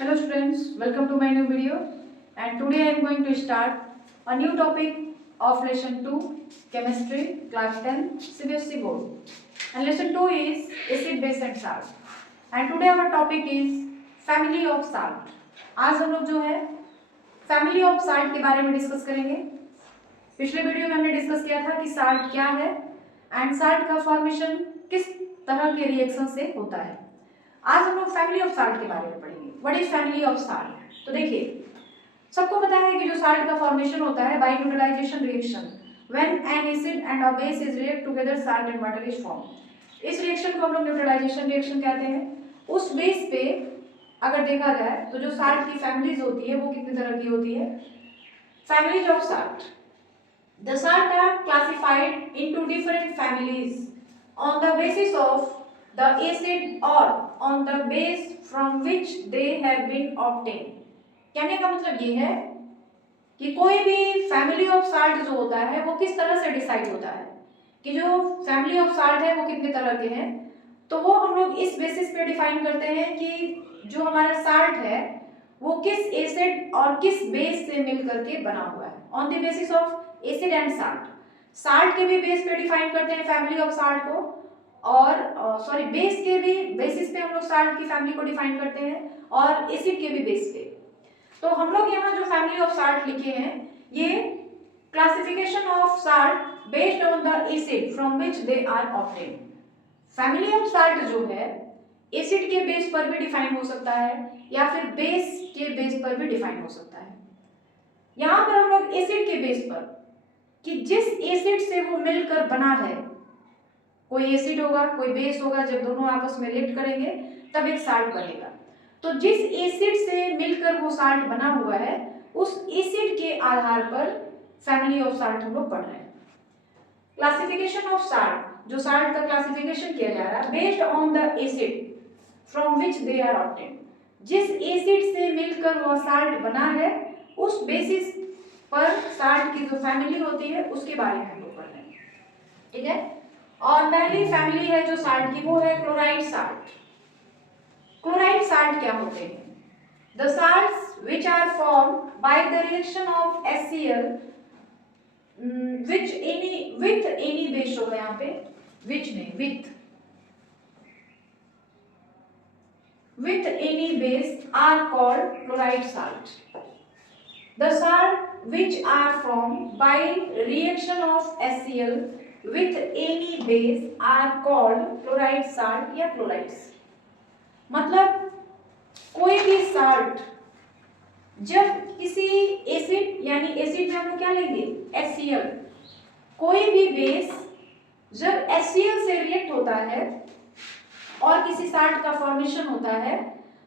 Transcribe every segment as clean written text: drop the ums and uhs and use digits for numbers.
Hello students, welcome to my new video and today I am going to start a new topic of lesson 2 chemistry class 10 CBSE board and lesson 2 is acid base and salt and today our topic is family of salt। आज हम लोग जो है family of salt के बारे में discuss करेंगे। पिछले वीडियो में हमने डिस्कस किया था कि साल्ट क्या है एंड साल्ट का फॉर्मेशन किस तरह के रिएक्शन से होता है। आज हम लोग फैमिली ऑफ साल्ट के बारे में पढ़ेंगे। What is family of salt? तो देखिए, सबको पता है कि जो साल्ट का फॉर्मेशन होता है by neutralization reaction when an acid and a base is react together salt and water is form. इस रिएक्शन को हम लोग न्यूट्रलाइजेशन रिएक्शन कहते हैं। उस बेस पे अगर देखा जाए तो जो साल्ट की फैमिलीज होती है वो कितनी तरह की होती है? Families of salt. The salt are classified into different families on the basis of the acid or on the base from which they have been obtained। कहने का मतलब ये है कि कोई भी फैमिली ऑफ साल्ट जो होता है वो किस तरह से डिसाइड होता है कि जो फैमिली ऑफ साल्ट है वो कितने तरह के हैं। तो वो हम लोग इस बेसिस पे डिफाइन करते हैं कि जो हमारा साल्ट है वो किस एसिड और किस बेस से मिल करके बना हुआ है। On the basis of acid and salt, salt के भी बेस पे डिफाइन करते हैं फैमिली ऑफ साल्ट को और बेस के भी बेसिस पे हम लोग साल्ट की फैमिली को डिफाइन करते हैं और एसिड के भी बेस पे। तो हम लोग यहाँ जो फैमिली ऑफ साल्ट लिखे हैं ये classification of salt based on the acid from which they are obtained. Family of salt जो है एसिड के बेस पर भी डिफाइन हो सकता है या फिर बेस के बेस पर भी डिफाइन हो सकता है। यहाँ पर हम लोग एसिड के बेस पर कि जिस एसिड से वो मिलकर बना है, कोई एसिड होगा कोई बेस होगा, जब दोनों आपस में रिएक्ट करेंगे तब एक साल्ट बनेगा। तो जिस एसिड से मिलकर वो साल्ट बना हुआ है उस एसिड के आधार पर फैमिली ऑफ साल्ट हम लोग पढ़ रहे हैं। क्लासिफिकेशन ऑफ साल्ट, जो साल्ट का क्लासिफिकेशन किया जा रहा है based on the acid from which they are obtained. जिस एसिड से मिलकर वो साल्ट बना है उस बेसिस पर साल्ट की जो फैमिली होती है उसके बारे में हम लोग पढ़ रहे हैं। ठीक है, और पहली फैमिली है जो साल्ट की वो है क्लोराइड साल्ट। क्लोराइड साल्ट क्या होते हैं? The salts which are formed by the reaction of HCl with any base होगा यहाँ पे, विच नहीं with any base are called chloride salt। The salt which are formed by reaction of HCl with any base are called chloride salt या chlorides। मतलब कोई भी salt जब किसी एसिड यानी एसिड में हम लोग क्या लेंगे HCl, कोई भी बेस जब HCl से रिएक्ट होता है और किसी साल्ट का फॉर्मेशन होता है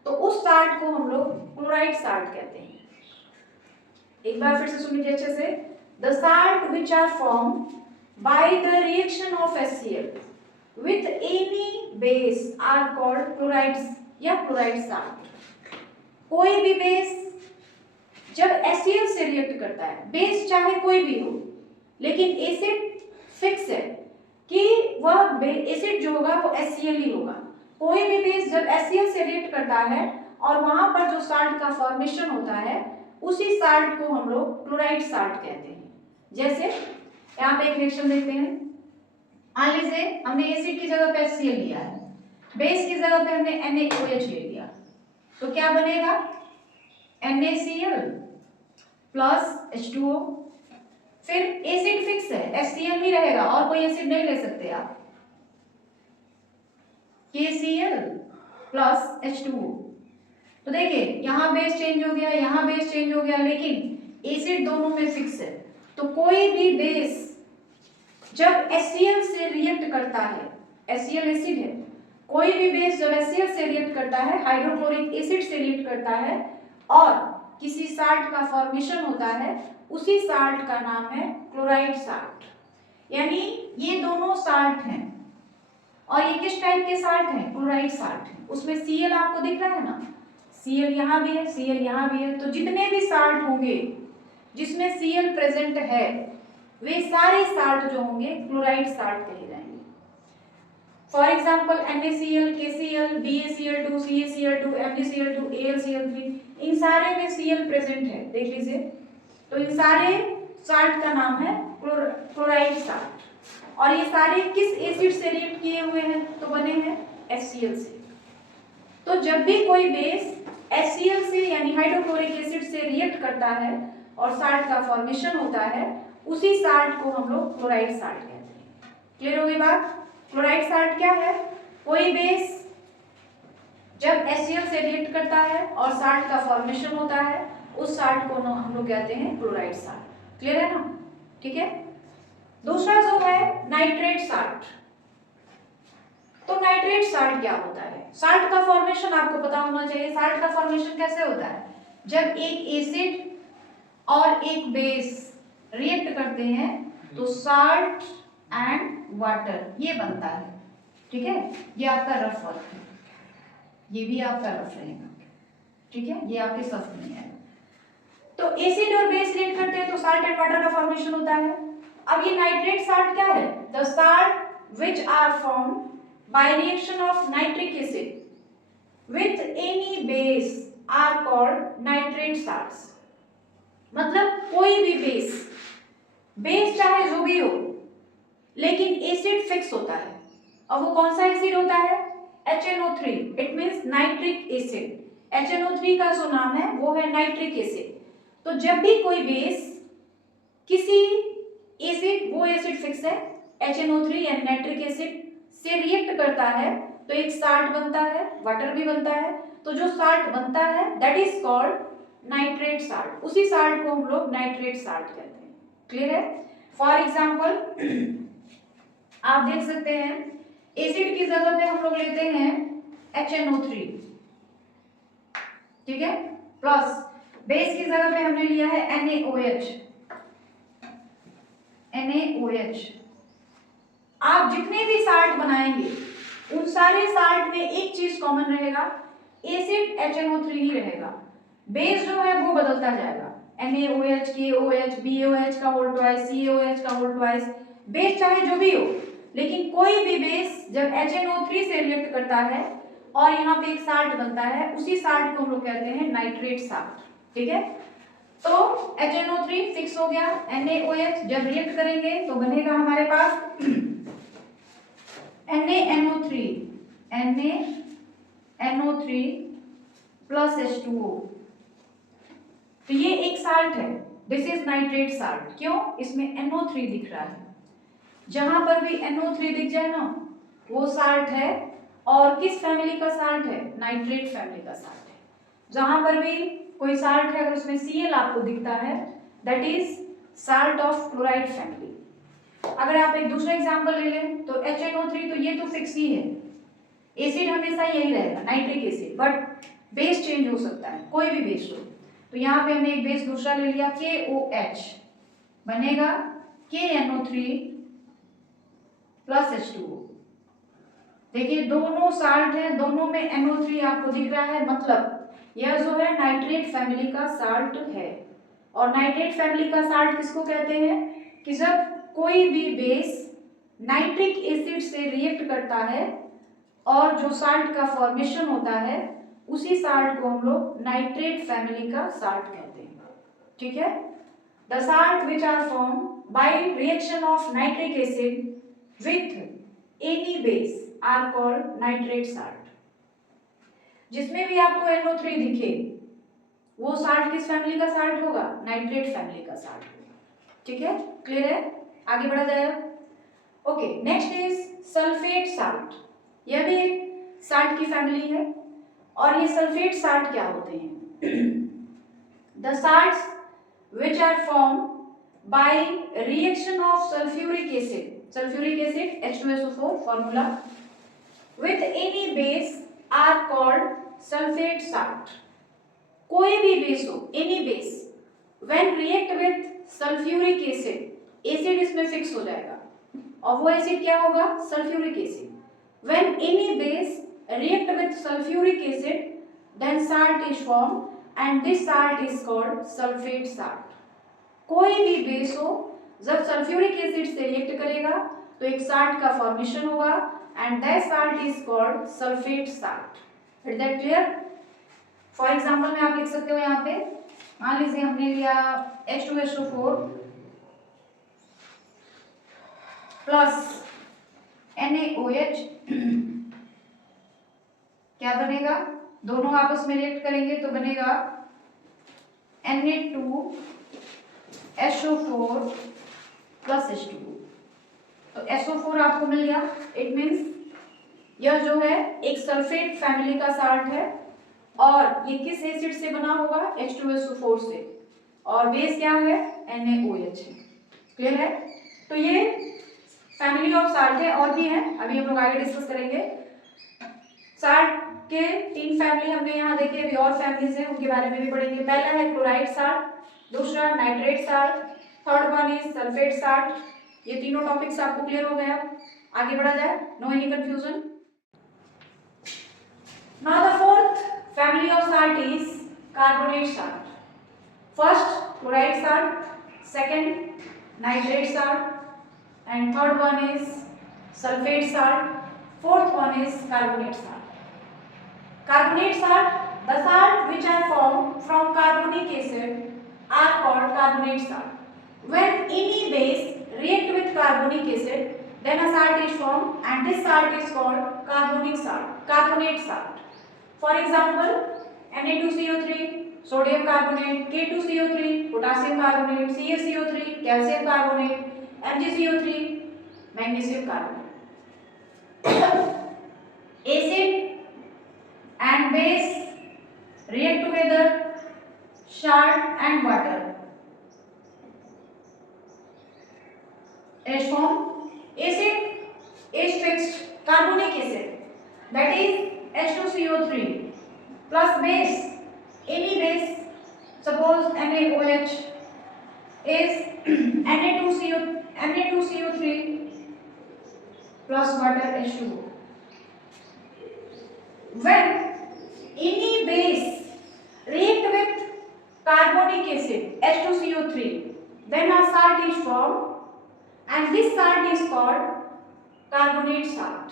तो उस साल्ट को हम लोग क्लोराइड साल्ट कहते हैं। एक बार फिर से सुन लीजिए अच्छे से। The salt which are formed by the reaction of HCl with any base are called chlorides या क्लोराइड साल्ट। कोई भी बेस जब HCl से रिएक्ट करता है, बेस चाहे कोई भी हो लेकिन एसिड फिक्स है कि वह एसिड जो होगा वो HCl ही होगा। कोई भी बेस जब HCl से रिएक्ट करता है और वहां पर जो साल्ट का फॉर्मेशन होता है उसी साल्ट को हम लोग क्लोराइड साल्ट कहते हैं। जैसे यहाँ पे एक रिएक्शन देखते हैं। मान लीजिए हमने एसिड की जगह पे HCl लिया है, बेस की जगह पे हमने NaOH ले लिया, तो क्या बनेगा? NaCl plus H2O। फिर एसिड फिक्स है, HCl ही रहेगा और कोई एसिड नहीं ले सकते आप, KCl प्लस H2O। तो देखिए यहाँ बेस चेंज हो गया, यहाँ बेस चेंज हो गया, लेकिन एसिड दोनों में फिक्स है। तो कोई भी बेस जब HCl से रिएक्ट करता है, HCl एसिड है, कोई भी बेस जब HCl से रिएक्ट करता है, हाइड्रोक्लोरिक एसिड से रिएक्ट करता है और किसी साल्ट का फॉर्मेशन होता है, उसी साल्ट का नाम है क्लोराइड साल्ट। यानी ये दोनों साल्ट हैं और ये किस टाइप के साल्ट हैं? क्लोराइड साल्ट हैं। उसमें Cl आपको दिख रहा है ना, Cl यहाँ भी है, Cl यहाँ भी है, तो जितने भी साल्ट होंगे जिसमें Cl प्रेजेंट है वे सारे साल्ट जो होंगे क्लोराइड साल्ट कहे जाएंगे। For example NaCl, KCl, BaCl2, CaCl2, MgCl2, AlCl3, इन सारे में Cl प्रेजेंट है, देख लीजिए। तो इन सारे साल्ट का नाम है क्लोराइड साल्ट। और ये सारे किस एसिड से रिएक्ट किए हुए हैं? तो बने हैं HCl से। तो जब भी कोई बेस HCl से यानी हाइड्रोक्लोरिक एसिड से रिएक्ट करता है और साल्ट का फॉर्मेशन होता है, उसी साल्ट को हम लोग क्लोराइड साल्ट कहते हैं। क्लियर हो गई बात? क्लोराइड साल्ट क्या है? कोई बेस जब HCl से रिएक्ट करता है और साल्ट का फॉर्मेशन होता है, उस साल्ट को हम लोग कहते हैं क्लोराइड साल्ट। क्लियर है ना? ठीक है। दूसरा जो है नाइट्रेट साल्ट। तो नाइट्रेट साल्ट क्या होता है? साल्ट का फॉर्मेशन आपको पता होना चाहिए। साल्ट का फॉर्मेशन कैसे होता है? जब एक एसिड और एक बेस रिएक्ट करते हैं तो साल्ट एंड वाटर ये बनता है। ठीक है, ये आपका रफ वर्क है, ये भी आपका रफ रहेगा। ठीक है, ये आपके सफ नहीं है। तो एसिड और बेस रिएक्ट करते हैं तो साल्ट एंड वाटर का फॉर्मेशन होता है। अब ये नाइट्रेट साल्ट क्या है? The salt which are formed by reaction of nitric acid with any base are called nitrate salts. मतलब कोई भी बेस चाहे जो भी हो, लेकिन एसिड फिक्स होता है। और वो कौन सा एसिड होता है? HNO3, it means nitric acid. HNO3 का जो नाम है वो है नाइट्रिक एसिड। तो जब भी कोई बेस किसी एसिड, वो एसिड फिक्स है, HNO3 यानी नाइट्रिक एसिड से रिएक्ट करता है तो एक साल्ट बनता है, वाटर भी बनता है। तो जो साल्ट बनता है that is called nitrate salt. उसी साल्ट को हम लोग नाइट्रेट साल्ट कहते हैं। क्लियर है? फॉर एग्जाम्पल आप देख सकते हैं, एसिड की जगह पे हम लोग लेते हैं HNO3, ठीक है, प्लस बेस की जगह पे हमने लिया है NaOH। आप जितने भी साल्ट बनाएंगे उन सारे साल्ट में एक चीज कॉमन रहेगा, एसिड HNO3 ही रहेगा। बेस जो है वो बदलता जाएगा, NaOH, KOH, BOH का होल ट्वाइस, COH का होल ट्वाइस, बेस चाहे जो भी हो, लेकिन कोई भी बेस जब HNO3 से रिएक्ट करता है और यहाँ पे एक साल्ट बनता है, उसी साल्ट को हम लोग कहते हैं नाइट्रेट साल्ट। ठीक है, तो HNO3 फिक्स हो गया, NaOH जब रिएक्ट करेंगे तो बनेगा हमारे पास NaNO3 प्लस H2O। तो ये एक साल्ट है, दिस इज नाइट्रेट साल्ट। क्यों? इसमें NO3 दिख रहा है। जहां पर भी NO3 दिख जाए ना, वो साल्ट है। और किस फैमिली का साल्ट है? नाइट्रेट फैमिली का साल्ट है। जहां पर भी कोई साल्ट है अगर उसमें Cl आपको दिखता है, that is salt of chloride family. अगर आप एक दूसरा एग्जांपल ले लें तो HNO3, तो ये तो फिक्स ही है, एसिड हमेशा यही रहेगा nitric acid, but base change हो सकता है, कोई भी बेस हो। तो यहाँ पे हमने एक बेस दूसरा ले लिया KOH, बनेगा KNO3 प्लस H2O। देखिए दोनों साल्ट हैं, दोनों में NO3 आपको दिख रहा है, मतलब यह जो है नाइट्रेट फैमिली का साल्ट है। और नाइट्रेट फैमिली का साल्ट किसको कहते हैं? कि जब कोई भी बेस नाइट्रिक एसिड से रिएक्ट करता है और जो साल्ट का फॉर्मेशन होता है, उसी साल्ट को हम लोग नाइट्रेट फैमिली का साल्ट कहते हैं। ठीक है, the salt which are form by reaction of nitric acid with any base are called nitrate salt. जिसमें भी आपको NO3 दिखे वो साल्ट किस फैमिली का साल्ट होगा? नाइट्रेट फैमिली का साल्ट होगा। ठीक है, क्लियर है? आगे बढ़ा जाएगा। Okay, next is sulphate salt. यह भी एक साल्ट की फैमिली है। और ये सल्फेट साल्ट क्या होते हैं? The salts which are formed by reaction of sulfuric acid H2SO4 formula with any base are called sulfate salt। कोई भी बेस हो, any base when react with sulfuric acid, acid इसमें फिक्स हो जाएगा और वो एसिड क्या होगा? Sulphuric acid. when any base react with sulfuric acid then salt is formed and this salt is called sulfate salt। कोई भी बेस हो, जब सल्फ्यूरिक एसिड से रिएक्ट करेगा तो एक साल्ट का फॉर्मेशन होगा, and that salt is called sulfate salt. Is that clear? For example में आप लिख सकते हो यहाँ पे, मान लीजिए हमने लिया H2SO4 प्लस NaOH, क्या बनेगा, दोनों आपस में रिएक्ट करेंगे तो बनेगा Na2SO4 प्लस H2O। तो SO4 आपको मिल गया। इट मीन्स यह जो है एक सल्फेट फैमिली का साल्ट है और ये किस एसिड से बना होगा, H2SO4 से, और बेस क्या है, NaOH है। क्लियर है? तो ये फैमिली ऑफ साल्ट है, और भी है, अभी हम लोग आगे डिस्कस करेंगे। साल्ट के 3 फैमिली हमने यहाँ देखे, अभी और फैमिलीज हैं उनके बारे में भी पढ़ेंगे। पहला है क्लोराइड साल्ट, दूसरा nitrate salt, third one is sulphate salt. ये तीनों टॉपिक्स आपको क्लियर हो गया। आगे बढ़ा जाए, no any confusion. Now the fourth family of salt is carbonate salt. First chloride salt, second nitrate salt, and third one is sulfate salt, fourth one is carbonate salt. Carbonate salt, the salt which are formed from carbonic acid are called carbonate salt. When any base react with carbonic acid, then a salt is formed and this salt is called carbonic salt, carbonate salt. For example, Na2CO3, sodium carbonate, K2CO3, potassium carbonate, CaCO3, calcium carbonate, MgCO3, magnesium carbonate. Acid and base react together, salt and water is formed. Acid is fixed carbonic acid, that is H2CO3 plus base, any base, suppose NaOH is Na2CO3 plus water H2O. When any base react with carbonic acid H2CO3, then a salt is formed and this salt is called carbonate salt.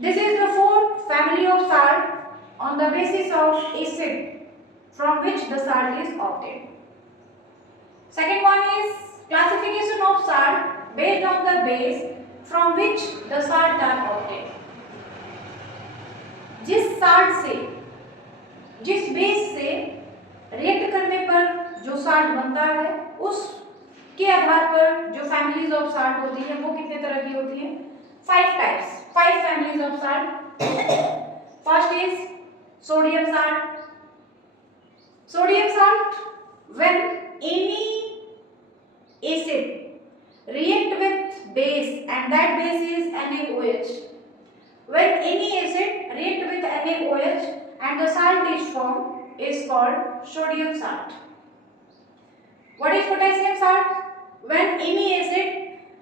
This is the fourth family of salt on the basis of acid from which the salt is obtained. Second one is classification of salt based on the base from which the salt are obtained. जिस salt से, जिस base से react करने पर जो salt बनता है, उसके आधार पर जो फैमिलीज ऑफ साल्ट होती है वो कितने तरह की होती है, 5 types, 5 families of salt. First is sodium salt. Sodium salt, when any acid react with base and that base is NaOH. When any acid react with NaOH and the salt is formed is called sodium salt. What is potassium salt? When any acid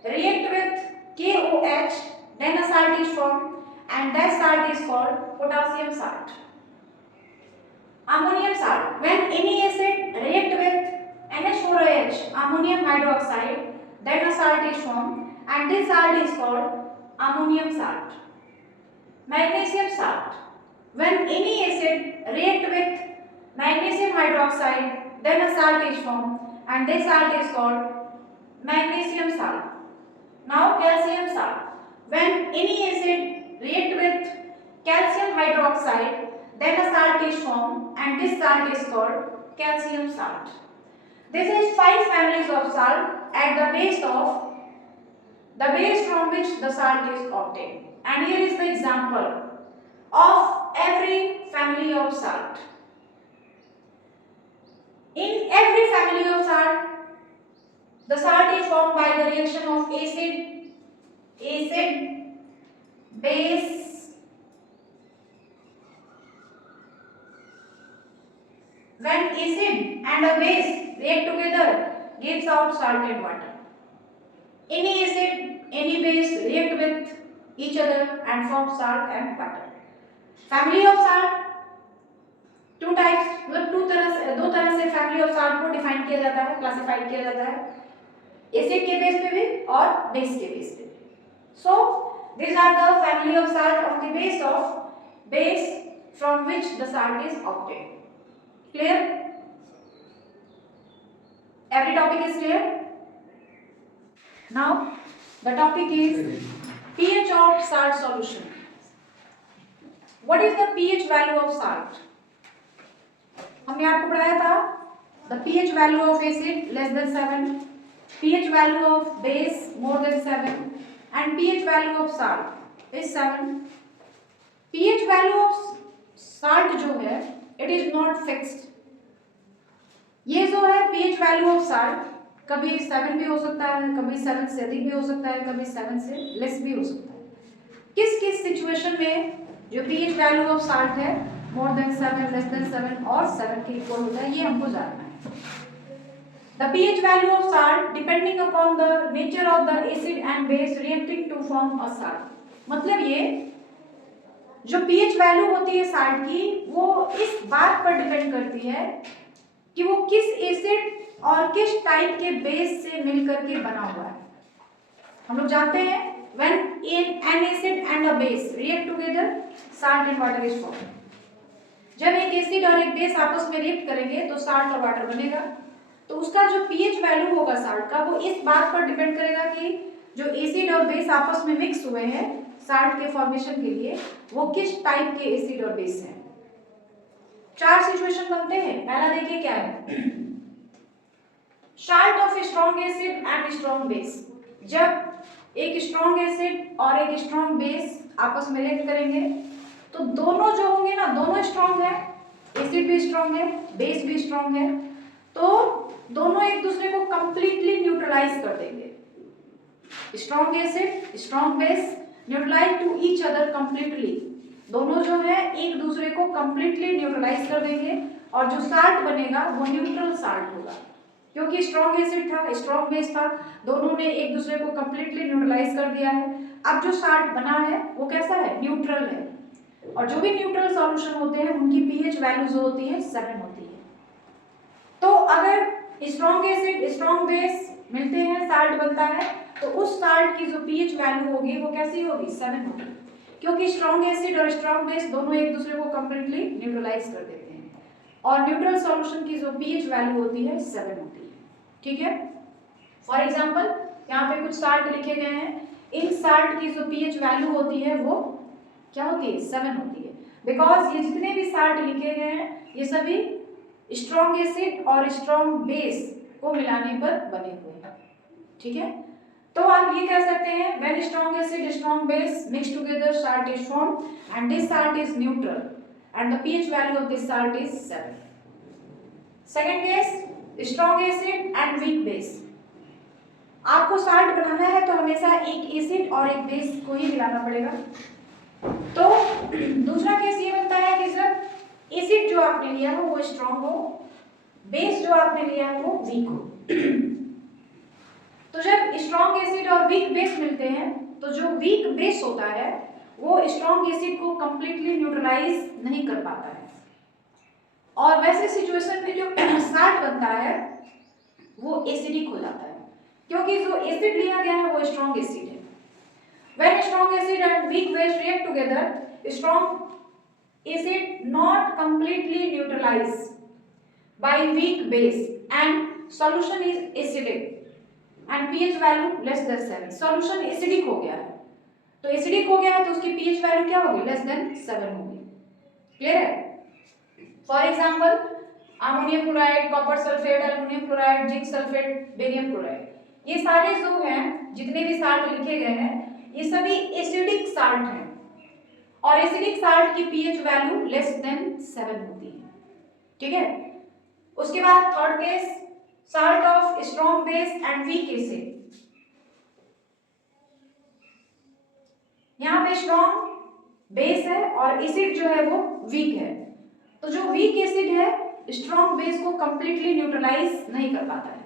react with KOH, then a salt is formed and that salt is called potassium salt. Ammonium salt, when any acid react with NH4OH, ammonium hydroxide, then a salt is formed and this salt is called ammonium salt. Magnesium salt, when any acid react with magnesium hydroxide, then a salt is formed and this salt is called magnesium salt. Now calcium salt, when any acid react with calcium hydroxide, then a salt is formed and this salt is called calcium salt. This is 5 families of salt at the base from which the salt is obtained. And here is the example of every family of salt. In every family of salt, the salt is formed by the reaction of acid, base, when acid and a base react together gives out salt and water. Any acid, any base react with each other and form salt and water. Family of salt, 2 types, मतलब दो तरह से family of salt को define किया जाता है, classified किया जाता है, एसिड के बेस पे भी और बेस के बेस पे भी। So these are the family of salt on the base from which the salt is obtained. Clear? Every topic is clear? Now the topic is pH of salt solution. What is the pH value of salt? हमने आपको पढ़ाया था the pH value of acid less than 7, pH value of base more than 7 and pH value of salt is 7. pH value of salt जो है it is not fixed. ये जो है pH value of salt कभी 7 भी हो सकता है, कभी 7 से अधिक भी हो सकता है, कभी 7 से लेस भी हो सकता है. किस किस सिचुएशन में जो pH value of salt है more than 7, less than 7 और 7 के इक्वल होता है, ये हमको जानना है. The pH value of salt depending upon the nature of the acid and base reacting to form a salt. मतलब ये जो pH value होती है salt की वो इस बात पर डिपेंड करती है कि वो किस एसिड और किस टाइप के बेस से मिलकर के बना हुआ है. हम लोग जानते हैं when an acid and a base react together salt and water is formed. जब एक एसिड और एक बेस आपस में रिएक्ट करेंगे तो साल्ट और वाटर बनेगा. तो उसका जो pH वैल्यू होगा साल्ट का वो इस बात पर डिपेंड करेगा कि जो एसिड और बेस आपस में मिक्स हुए हैं साल्ट के फॉर्मेशन के लिए वो किस टाइप के एसिड और बेस हैं. 4 सिचुएशन बनते हैं. पहला देखिए क्या है. Salt of strong acid and strong base. जब एक स्ट्रॉन्ग एसिड और एक स्ट्रॉन्ग बेस आपस में रिएक्ट करेंगे तो दोनों जो होंगे ना दोनों स्ट्रॉन्ग है, एसिड भी स्ट्रॉन्ग है, बेस भी स्ट्रॉन्ग है, तो दोनों एक दूसरे को कंप्लीटली न्यूट्रलाइज कर देंगे. Strong acid strong base neutralize to each other completely. दोनों जो है एक दूसरे को कंप्लीटली न्यूट्रलाइज कर देंगे और जो साल्ट बनेगा वो न्यूट्रल साल्ट होगा. क्योंकि स्ट्रॉन्ग एसिड था, स्ट्रॉन्ग बेस था, दोनों ने एक दूसरे को कंप्लीटली न्यूट्रलाइज कर दिया है. अब जो साल्ट बना है वो कैसा है? न्यूट्रल है. और जो भी न्यूट्रल सॉल्यूशन होते हैं उनकी पीएच वैल्यू जो होती है 7 होती है. तो अगर स्ट्रॉन्ग एसिड स्ट्रॉन्ग बेस मिलते हैं साल्ट बनता है तो उस साल्ट की जो पीएच वैल्यू होगी वो कैसी होगी? 7 होगी. क्योंकि स्ट्रॉन्ग एसिड और स्ट्रॉन्ग बेस दोनों एक दूसरे को कंप्लीटली न्यूट्रलाइज कर देते हैं और न्यूट्रल सॉल्यूशन की जो पीएच वैल्यू होती है 7 होती है. ठीक है. फॉर एग्जांपल यहाँ पे कुछ साल्ट लिखे गए हैं. इन साल्ट की जो पीएच वैल्यू होती है वो क्या होती है? 7 होती है. बिकॉज ये जितने भी साल्ट लिखे गए हैं ये सभी स्ट्रॉन्ग एसिड और स्ट्रॉन्ग बेस को मिलाने पर बने हुए हैं. ठीक है. तो आप ये कह सकते हैं when strong acid strong base mix together salt is formed and this salt is neutral and the pH value of this salt is 7. Second case strong acid and weak base. आपको साल्ट बनाना है तो हमेशा एक acid और एक base को ही मिलाना पड़ेगा. तो दूसरा केस ये बनता है कि सर एसिड जो आपने लिया हो वो स्ट्रॉन्ग हो, बेस जो आपने लिया है वो वीक हो. तो जब स्ट्रॉन्ग एसिड और वीक बेस मिलते हैं तो जो वीक बेस होता है वो स्ट्रॉन्ग एसिड को कंप्लीटली न्यूट्रलाइज नहीं कर पाता है और वैसे सिचुएशन में जो साल्ट बनता है वो एसिडिक हो जाता है क्योंकि जो एसिड लिया गया है वो स्ट्रॉन्ग एसिड है. When strong acid and weak base react together, strong acid not completely neutralized by weak base and solution is acidic and pH value less than 7. Solution acidic हो गया है तो acidic हो गया है तो उसकी pH value क्या होगी? less than 7 होगी. Clear है? For example, ammonium chloride, copper sulphate, aluminium chloride, zinc sulphate, barium chloride, ये सारे जो हैं जितने भी साल्ट लिखे गए हैं ये सभी एसिडिक साल्ट हैं और एसिडिक साल्ट की पीएच वैल्यू लेस देन 7 होती है. ठीक है. उसके बाद third case salt of strong base and weak acid. यहाँ पे स्ट्रॉन्ग बेस है और एसिड जो है वो वीक है. तो जो वीक एसिड है स्ट्रॉन्ग बेस को कंप्लीटली न्यूट्रलाइज नहीं कर पाता है.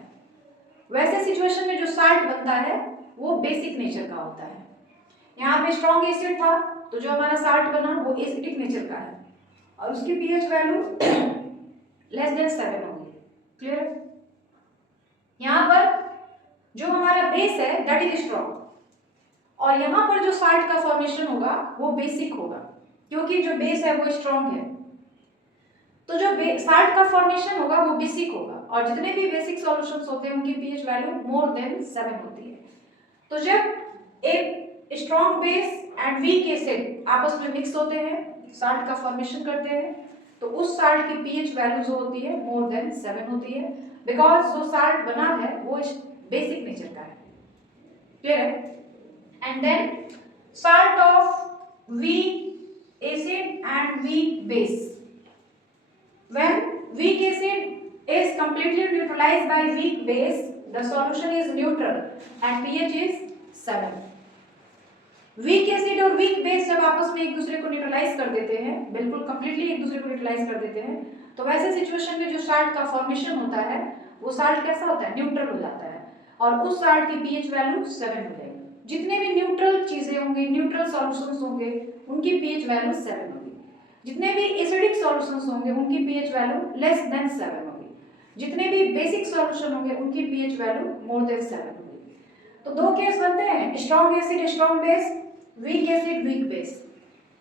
वैसे सिचुएशन में जो साल्ट बनता है वो बेसिक नेचर का होता है. यहाँ पे स्ट्रॉन्ग एसिड था तो जो हमारा साल्ट बना वो एसिडिक नेचर का है और उसकी पीएच वैल्यू लेस देन 7 होगी. क्लियर. यहाँ पर जो हमारा बेस है दैट इज स्ट्रॉन्ग और यहाँ पर जो साल्ट का फॉर्मेशन होगा वो बेसिक होगा, क्योंकि जो बेस है वो स्ट्रॉन्ग है। तो जो साल्ट का फॉर्मेशन होगा वो बेसिक होगा, और जितने भी बेसिक सॉल्यूशंस होते हैं उनकी पीएच वैल्यू मोर देन 7 होती है। तो जब एक strong base and weak acid आपस में मिक्स होते हैं, साल्ट का फॉर्मेशन करते हैं, तो उस साल्ट की पीएच वैल्यू जो होती है मोर देन 7 होती है, बिकॉज जो साल्ट बना है वो बेसिक नेचर का है। क्लियर है? And then salt of weak acid and weak base, when weak acid is completely neutralized by weak base, the solution is neutral and pH is 7. Weak acid और weak base जब आपस में एक दूसरे को न्यूट्रलाइज कर देते हैं, बिल्कुल कंप्लीटली एक दूसरे को न्यूट्रलाइज कर देते हैं, तो वैसे सिचुएशन में जो साल्ट का फॉर्मेशन होता है वो साल्ट कैसा होता है? न्यूट्रल हो जाता है, और उस साल्ट की पीएच वैल्यू 7 हो जाएगी। जितने भी न्यूट्रल चीजें होंगी, न्यूट्रल सॉल्यूशंस होंगे, उनकी पीएच वैल्यू 7 होगी। जितने भी एसिडिक सॉल्यूशंस होंगे उनकी पीएच वैल्यू लेस देन 7 होगी। जितने भी बेसिक सॉल्यूशन होंगे उनकी पीएच वैल्यू मोर देन 7 होगी। तो दो केस बनते हैं, strong acid strong base, weak acid weak base.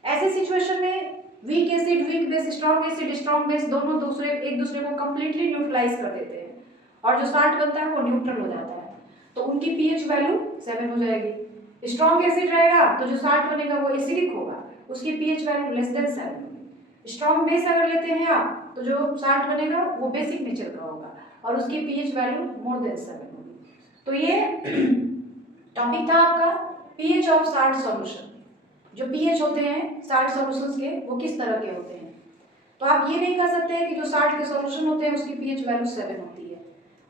ऐसे सिचुएशन में weak acid weak base, strong acid strong base दोनों एक दूसरे को कंप्लीटली न्यूट्रलाइज कर देते हैं, और जो साल्ट बनता है वो न्यूट्रल हो जाता है, तो उनकी पीएच वैल्यू 7 हो जाएगी। स्ट्रॉन्ग एसिड रहेगा तो जो साल्ट बनेगा वो एसिडिक होगा, उसकी पीएच वैल्यू लेस देन 7 होगी। स्ट्रॉन्ग बेस अगर लेते हैं आप तो जो साल्ट बनेगा वो बेसिक नेचर का होगा, और उसकी पीएच वैल्यू मोर देन 7 होगी। तो ये टॉपिक था आपका पीएच ऑफ साल्ट सॉल्यूशन। जो पीएच होते हैं साल्ट सॉल्यूशंस के वो किस तरह के होते हैं। तो आप ये नहीं कह सकते कि जो साल्ट के सॉल्यूशन होते हैं उसकी पीएच वैल्यू 7 होती है।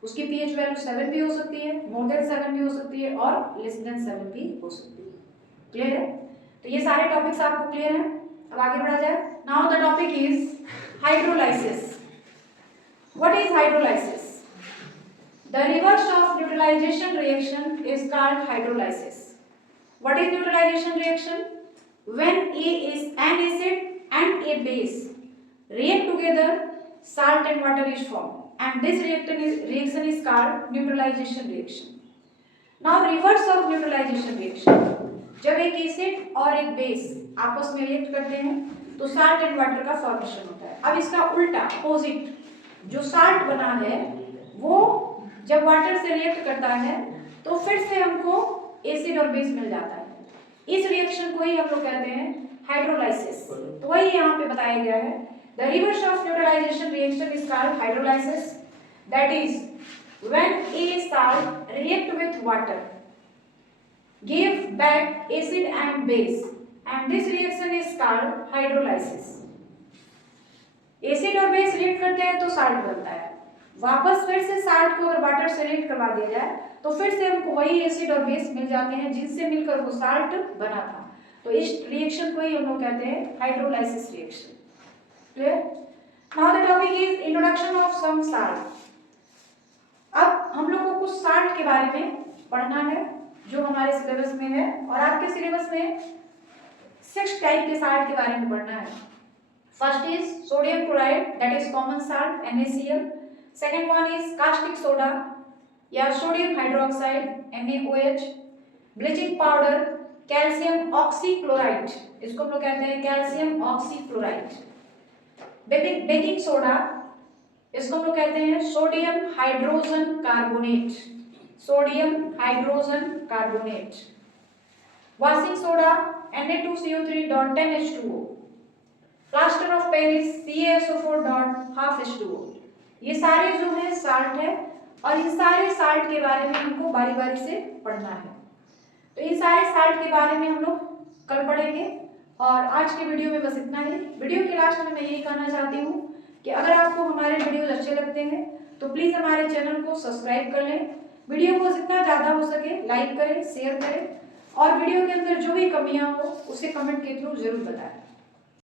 उसकी पीएच वैल्यू 7 भी हो सकती है, मोर देन 7 भी हो सकती है, और लेस देन 7 भी हो सकती है। क्लियर है? तो ये सारे टॉपिक्स आपको क्लियर हैं। अब आगे बढ़ा जाए। Now the topic is hydrolysis. What is hydrolysis? The reverse of neutralization reaction is called hydrolysis. What is neutralization reaction? When an acid and a base react together, salt and water is formed, and this reaction is called neutralization reaction. Now reverse of neutralization reaction. जब एक acid और एक base आपस में react करते हैं तो salt and water का फॉर्मेशन होता है। अब इसका उल्टा अपोजिट, जो साल्ट बना है वो जब वाटर से रिएक्ट करता है तो फिर से हमको एसिड और बेस मिल जाता है। इस रिएक्शन को ही हम लोग कहते हैं हाइड्रोलाइसिस। तो वही यहाँ पे बताया गया है, the reverse of neutralization reaction is called hydrolysis, that is when a salt react with water give back acid and base, and this reaction is called hydrolysis. Acid और बेस रिएक्ट करते हैं तो साल्ट बनता है, वापस फिर से salt को अगर वाटर से रिएक्ट करवा दिया जाए तो फिर से हमको वही एसिड और बेस मिल जाते हैं जिनसे मिलकर वो साल्ट बना था। तो इस रिएक्शन को ही हम लोग कहते हैं hydrolysis reaction. Clear? Now the topic is introduction of some salt. अब हम लोग को कुछ साल्ट के बारे में पढ़ना है जो हमारे सिलेबस में है, और आपके सिलेबस में 6 टाइप के साल्ट के बारे में पढ़ना है। First is sodium chloride, that is common salt NaCl। Second one is caustic soda या sodium hydroxide NaOH। Bleaching powder calcium oxychloride, इसको हम लोग कहते हैं कैल्शियम ऑक्सीक्लोराइड। बेकिंग सोडा, इसको हम लोग कहते हैं sodium hydrogen carbonate, sodium hydrogen carbonate. Washing soda Na2CO3.10H2O। Plaster of Paris CaSO4.12H2O। ये सारे जो है साल्ट है, और इन सारे साल्ट के बारे में हमको बारी बारी से पढ़ना है। तो इन सारे साल्ट के बारे में हम लोग कल पढ़ेंगे, और आज के वीडियो में बस इतना ही। वीडियो के लास्ट में मैं यही कहना चाहती हूँ कि अगर आपको हमारे वीडियोज अच्छे लगते हैं तो प्लीज़ हमारे चैनल को सब्सक्राइब कर लें, वीडियो को जितना ज़्यादा हो सके लाइक करें, शेयर करें, और वीडियो के अंदर जो भी कमियाँ हो उसे कमेंट के थ्रू जरूर बताएं।